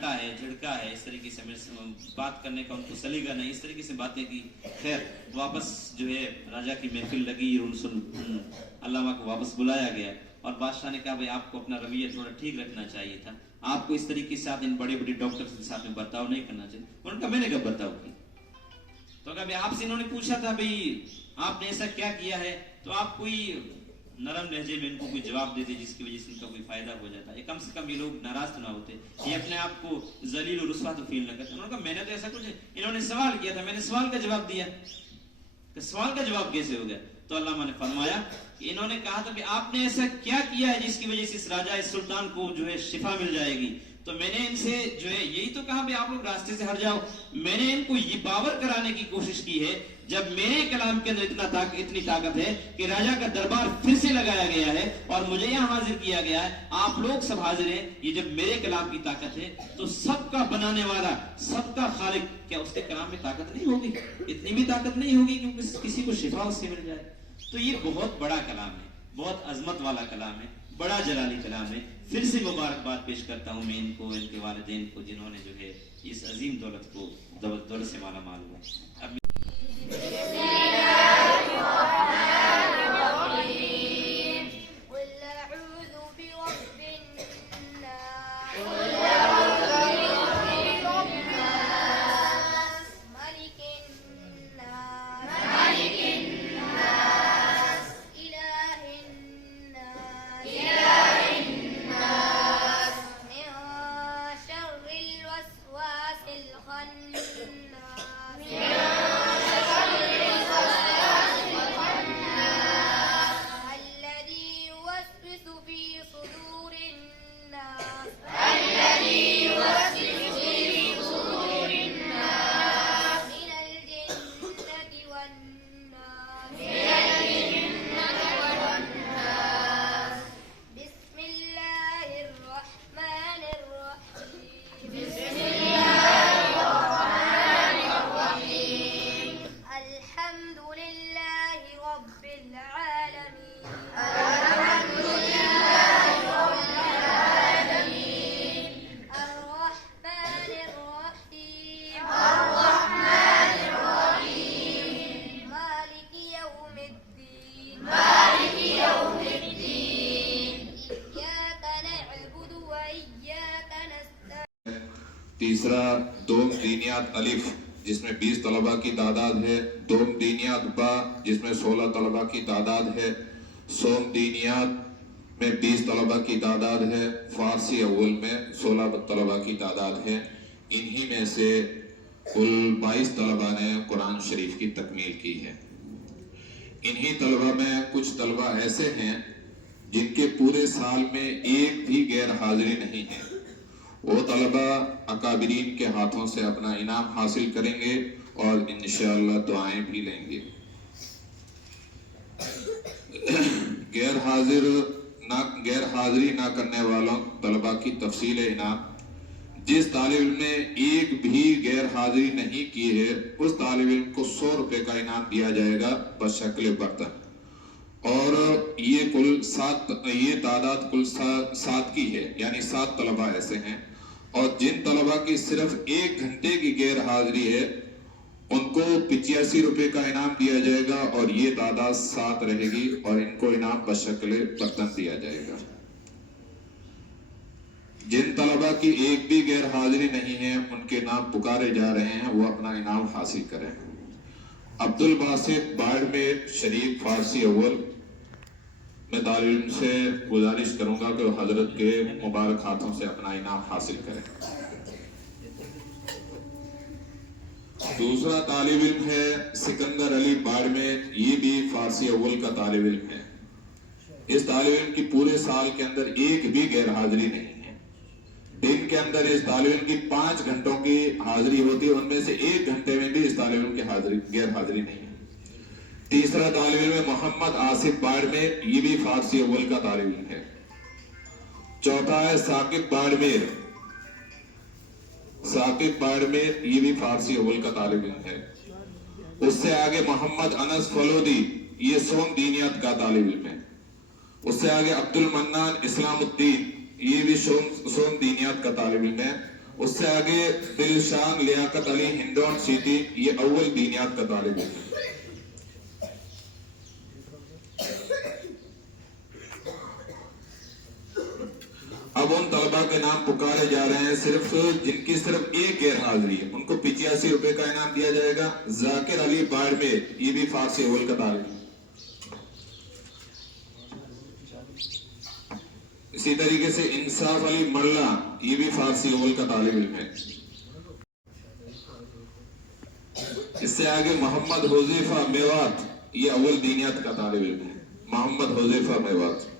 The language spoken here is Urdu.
ڈانٹا ہے, جھڑکا ہے, اس طریقے سے بات کرنے کا ان کو سلیقہ نہیں, اس طریقے سے باتیں کی. خیر واپس جو ہے راجا کی محفل لگی, علامہ کو واپس بلایا گیا اور بادشاہ نے کہا بھائی آپ کو اپنا رویہ تھوڑا ٹھیک رکھنا چاہیے تھا, آپ کو اس طریقے سے ان بڑے بڑے ڈاکٹر کے ساتھ میں برتاؤ نہیں کرنا چاہیے. انہوں نے کہا میں نے کب برتاؤ کی؟ تو کہا آپ سے انہوں نے پوچھا تھا بھائی آپ نے ایسا کیا کیا ہے, تو آپ کوئی نرم لہجے میں ان کو کوئی جواب دیتے جس کی وجہ سے ان کا کوئی فائدہ ہو جاتا ہے, کم سے کم یہ لوگ ناراض تو نہ ہوتے, یہ اپنے آپ کو ذلیل و رسوا تو فیل نہ کرتے. انہوں نے کہا میں نے تو ایسا کچھ, انہوں نے سوال کیا تھا, میں نے سوال کا جواب دیا. کہ سوال کا جواب کیسے ہو گیا؟ تو علامہ نے فرمایا کہ انہوں نے کہا تھا کہ آپ نے ایسا کیا کیا ہے جس کی وجہ سے اس راجہ اس سلطان کو جو ہے شفا مل جائے گی. تو میں نے ان سے جو ہے یہی تو کہا کہ آپ لوگ راستے سے ہٹ جاؤ. میں نے ان کو یہ باور کرانے کی کوشش کی ہے جب میرے کلام کے اندر اتنی طاقت ہے کہ راجہ کا دربار پھر سے لگایا گیا ہے اور مجھے یہاں حاضر کیا گیا ہے, آپ لوگ سب حاضر ہیں, یہ جب میرے کلام کی طاقت ہے تو سب کا بنانے والا, سب کا خالق, کیا اس کے کلام میں طاقت نہیں ہوگی؟ اتنی بھی طاقت نہیں ہوگی کہ کسی کو شفا اس سے مل جائے؟ تو یہ بہت بڑا کلام ہے, بہت عظمت والا کلام ہے, بڑا جلالی کلام ہے. پھر سے مبارکباد پیش کرتا ہوں میں ان کو, ان کے والدین کو, جنہوں نے جو ہے اس عظیم دولت کو دولت سے مالا مال ہوا. تیسرا دوم دینیات الف جس میں 20 طلبہ کی تعداد ہے, دوم دینیات با جس میں 16 طلبہ کی تعداد ہے, سوم دینیات میں 20 طلبہ کی تعداد ہے, فارسی اول میں 16 طلبہ کی تعداد ہے. انہی میں سے کل 22 طلبہ نے قرآن شریف کی تکمیل کی ہے. انہی طلبہ میں کچھ طلبہ ایسے ہیں جن کے پورے سال میں ایک بھی غیر حاضری نہیں ہے. وہ طلبہ اکابرین کے ہاتھوں سے اپنا انعام حاصل کریں گے اور انشاءاللہ دعائیں بھی لیں گے. غیر حاضری نہ کرنے والوں طلبہ کی تفصیل انعام: جس طالب علم نے ایک بھی غیر حاضری نہیں کی ہے اس طالب علم کو 100 روپے کا انعام دیا جائے گا بشکل برتن. اور یہ تعداد کل 7 کی ہے, یعنی 7 طلبہ ایسے ہیں. اور جن طلبہ کی صرف 1 گھنٹے کی غیر حاضری ہے ان کو 85 روپے کا انعام دیا جائے گا, اور یہ تعداد 7 رہے گی اور ان کو انعام بشکل برتن دیا جائے گا. جن طلبہ کی ایک بھی غیر حاضری نہیں ہے ان کے نام پکارے جا رہے ہیں, وہ اپنا انعام حاصل کریں. عبد الباسط باڑمیر شریف فارسی اول. میں طالب علم سے گزارش کروں گا کہ وہ حضرت کے مبارک ہاتھوں سے اپنا انعام حاصل کریں. دوسرا طالب علم ہے سکندر علی باڑمیر, یہ بھی فارسی اول کا طالب علم ہے. اس طالب علم کی پورے سال کے اندر ایک بھی غیر حاضری نہیں ہے. دن کے اندر اس طالب علم کی 5 گھنٹوں کی حاضری ہوتی ہے, ان میں سے 1 گھنٹے میں بھی اس طالب علم کی غیر حاضری نہیں ہے. تیسرا طالب علم ہے محمد آصف باڑمیر, یہ بھی فارسی اول کا طالب علم ہے. چوتھا ہے ثاقب باڑمیر, یہ بھی فارسی اول کا طالب علم ہے. اس سے آگے محمد انس فلودی, یہ سوم دینیات کا طالب علم ہے. اس سے آگے عبد المنان اسلام الدین, یہ بھی سوم دینیات کا طالب علم ہے. اس سے آگے دلشان لیاقت علی ہنڈون سٹی، یہ اول دینیات کا طالب علم ہے۔ اب ان طلباء کے نام پکارے جا رہے ہیں صرف جن کی صرف ایک غیر حاضری ہے، ان کو 85 روپے کا انعام دیا جائے گا۔ ذاکر علی باڑمیر، یہ بھی فارسی اول کا طالب ہے۔ اسی طریقے سے انصاف علی مرلا، یہ بھی فارسی اول کا طالب علم ہے۔ اس سے آگے محمد حذیفہ میوات، یہ اول دینیات کا طالب علم ہے۔ محمد حذیفہ میوات۔